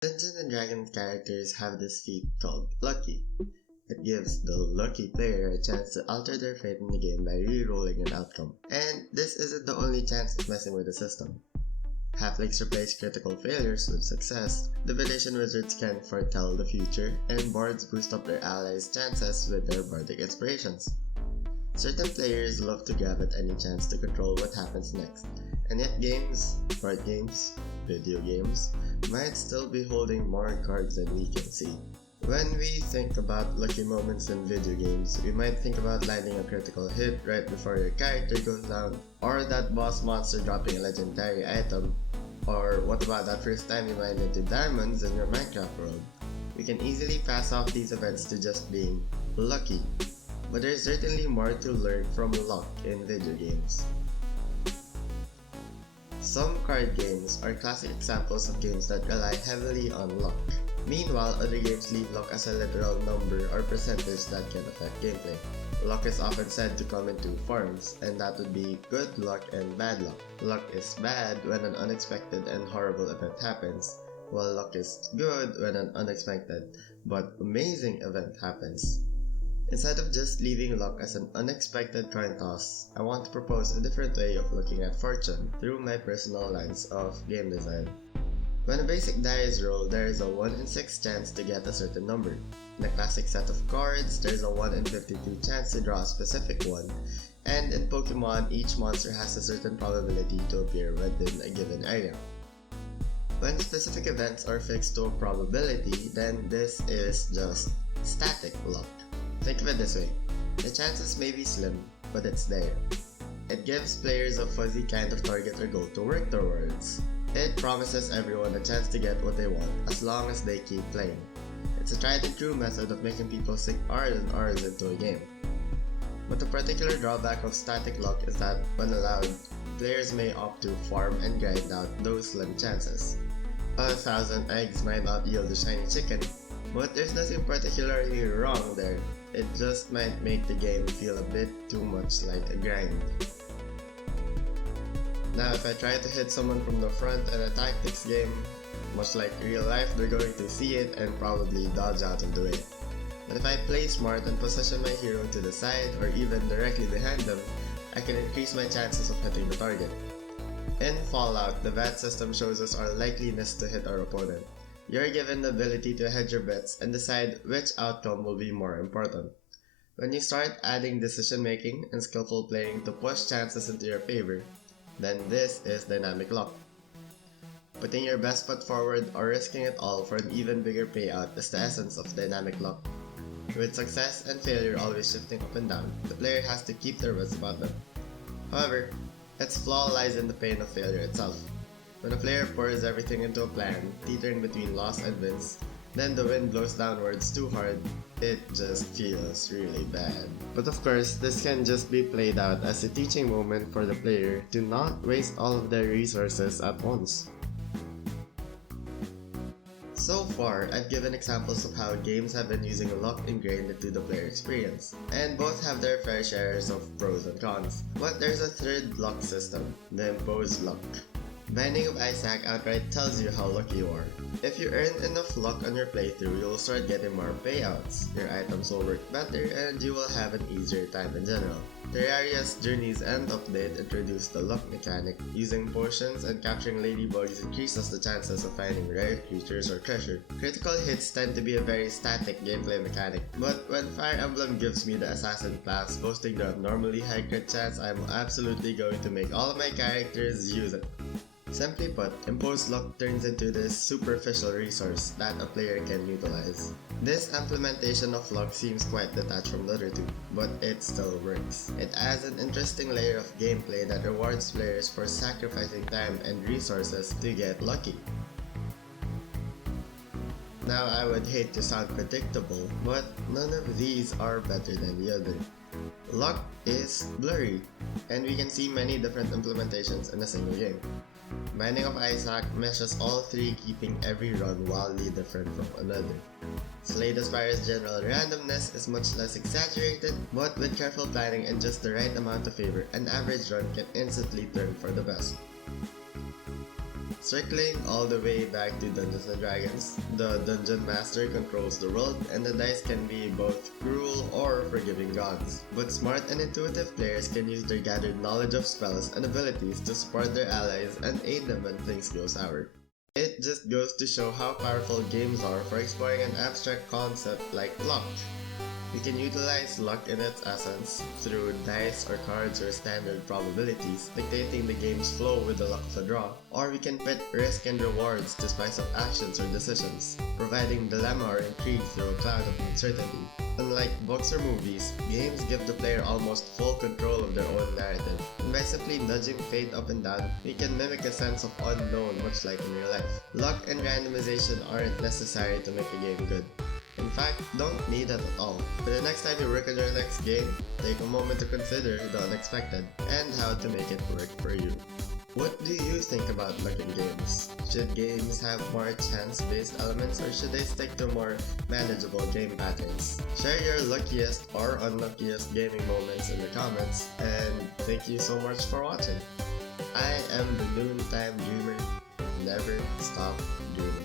Dungeons and Dragons characters have this feat called Lucky. It gives the lucky player a chance to alter their fate in the game by re-rolling an outcome. And this isn't the only chance of messing with the system. Halflings replace critical failures with success, Divination Wizards can foretell the future, and Bards boost up their allies' chances with their bardic inspirations. Certain players love to grab at any chance to control what happens next, and yet board games, video games, might still be holding more cards than we can see. When we think about lucky moments in video games, we might think about landing a critical hit right before your character goes down, or that boss monster dropping a legendary item, or what about that first time you mined into diamonds in your Minecraft world. We can easily pass off these events to just being lucky, but there's certainly more to learn from luck in video games. Some card games are classic examples of games that rely heavily on luck. Meanwhile, other games leave luck as a literal number or percentage that can affect gameplay. Luck is often said to come in two forms, and that would be good luck and bad luck. Luck is bad when an unexpected and horrible event happens, while luck is good when an unexpected but amazing event happens. Instead of just leaving luck as an unexpected coin toss, I want to propose a different way of looking at fortune through my personal lens of game design. When a basic die is rolled, there is a 1 in 6 chance to get a certain number. In a classic set of cards, there is a 1 in 52 chance to draw a specific one, and in Pokemon, each monster has a certain probability to appear within a given area. When specific events are fixed to a probability, then this is just static luck. Think of it this way, the chances may be slim, but it's there. It gives players a fuzzy kind of target or goal to work towards. It promises everyone a chance to get what they want as long as they keep playing. It's a tried and true method of making people sink hours and hours into a game. But the particular drawback of static luck is that, when allowed, players may opt to farm and grind out those slim chances. 1,000 eggs might not yield a shiny chicken, but there's nothing particularly wrong there. It just might make the game feel a bit too much like a grind. Now, if I try to hit someone from the front in a tactics game, much like real life, they're going to see it and probably dodge out of the way. But if I play smart and position my hero to the side or even directly behind them, I can increase my chances of hitting the target. In Fallout, the VAT system shows us our likeliness to hit our opponent. You're given the ability to hedge your bets and decide which outcome will be more important. When you start adding decision making and skillful playing to push chances into your favor, then this is dynamic luck. Putting your best foot forward or risking it all for an even bigger payout is the essence of dynamic luck. With success and failure always shifting up and down, the player has to keep their wits about them. However, its flaw lies in the pain of failure itself. When a player pours everything into a plan, teetering between loss and wins, then the wind blows downwards too hard, it just feels really bad. But of course, this can just be played out as a teaching moment for the player to not waste all of their resources at once. So far, I've given examples of how games have been using luck ingrained into the player experience, and both have their fair shares of pros and cons. But there's a third luck system, the imposed luck. Binding of Isaac outright tells you how lucky you are. If you earn enough luck on your playthrough, you'll start getting more payouts, your items will work better, and you will have an easier time in general. Terraria's Journey's End update introduced the luck mechanic. Using potions and capturing ladybugs increases the chances of finding rare creatures or treasure. Critical hits tend to be a very static gameplay mechanic, but when Fire Emblem gives me the assassin class boasting the abnormally high crit chance, I'm absolutely going to make all of my characters use it. Simply put, imposed luck turns into this superficial resource that a player can utilize. This implementation of luck seems quite detached from the other two, but it still works. It adds an interesting layer of gameplay that rewards players for sacrificing time and resources to get lucky. Now, I would hate to sound predictable, but none of these are better than the other. Luck is blurry, and we can see many different implementations in a single game. Binding of Isaac meshes all three, keeping every run wildly different from another. Slay the Spire's general randomness is much less exaggerated, but with careful planning and just the right amount of favor, an average run can instantly turn for the best. Circling all the way back to Dungeons & Dragons, the Dungeon Master controls the world and the dice can be both cruel or forgiving gods. But smart and intuitive players can use their gathered knowledge of spells and abilities to support their allies and aid them when things go sour. It just goes to show how powerful games are for exploring an abstract concept like luck. We can utilize luck in its essence through dice or cards or standard probabilities, dictating the game's flow with the luck of a draw, or we can pit risk and rewards to spice up actions or decisions, providing dilemma or intrigue through a cloud of uncertainty. Unlike books or movies, games give the player almost full control of their own narrative, and by simply nudging fate up and down, we can mimic a sense of unknown much like in real life. Luck and randomization aren't necessary to make a game good. In fact, don't need that at all. For the next time you work on your next game, take a moment to consider the unexpected and how to make it work for you. What do you think about luck in games? Should games have more chance-based elements or should they stick to more manageable game patterns? Share your luckiest or unluckiest gaming moments in the comments, and thank you so much for watching. I am the Noontime Dreamer. Never stop dreaming.